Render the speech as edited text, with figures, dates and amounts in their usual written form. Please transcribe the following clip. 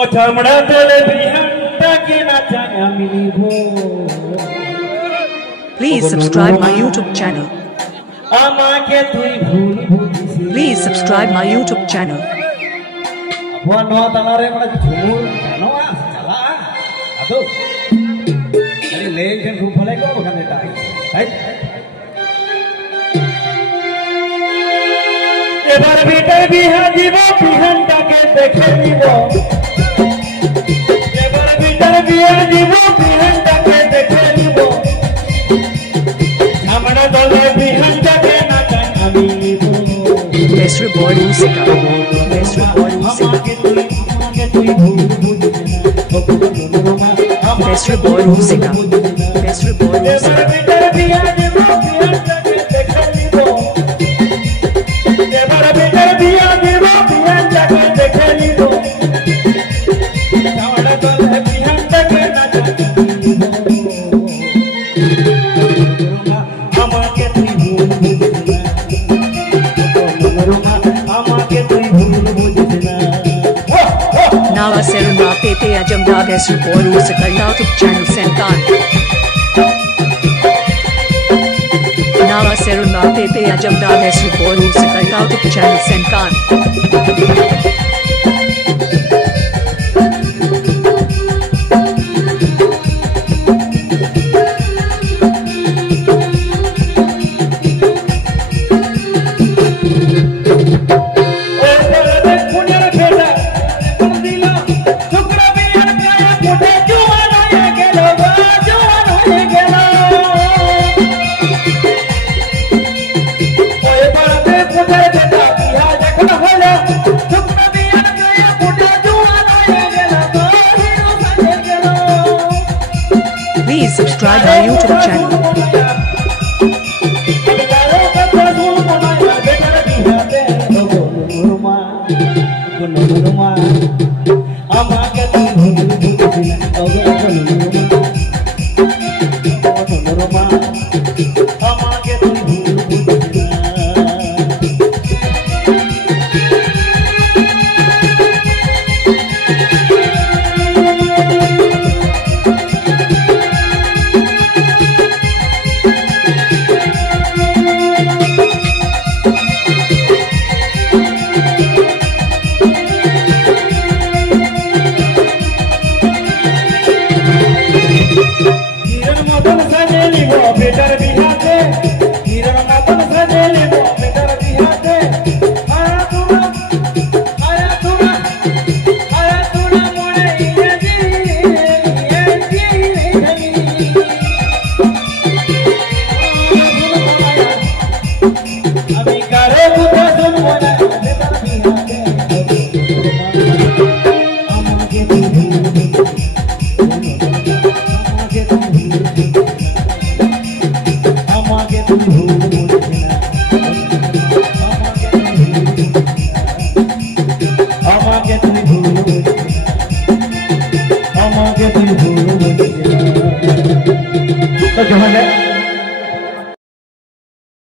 ও চামড়া তোলে বিহানটাকে নাচায় আমি নিব। Please subscribe my YouTube channel. আমাকে তুই ভুল বুঝিস। Please subscribe my YouTube channel. Buat no tanare mana jumur no chala ado ari len kan rupale ko okhane dai right ebar betar biha dibo bihanটাকে দেখে নিব ebar betar biha dibo bihanটাকে দেখে নিব আমরা দলে বিহানটাকে নাচাই আমি নিব Mr. Boy Musica. Mr. Boy Musica. Mr. Boy Musica. Mr. Boy Nava Serunda Pepe Ajamda Mr. Boy Musica YouTube channel Senkan. Nava Serunda Pepe Ajamda Mr. Boy Musica YouTube channel Senkan. Please subscribe my YouTube channel. betar biha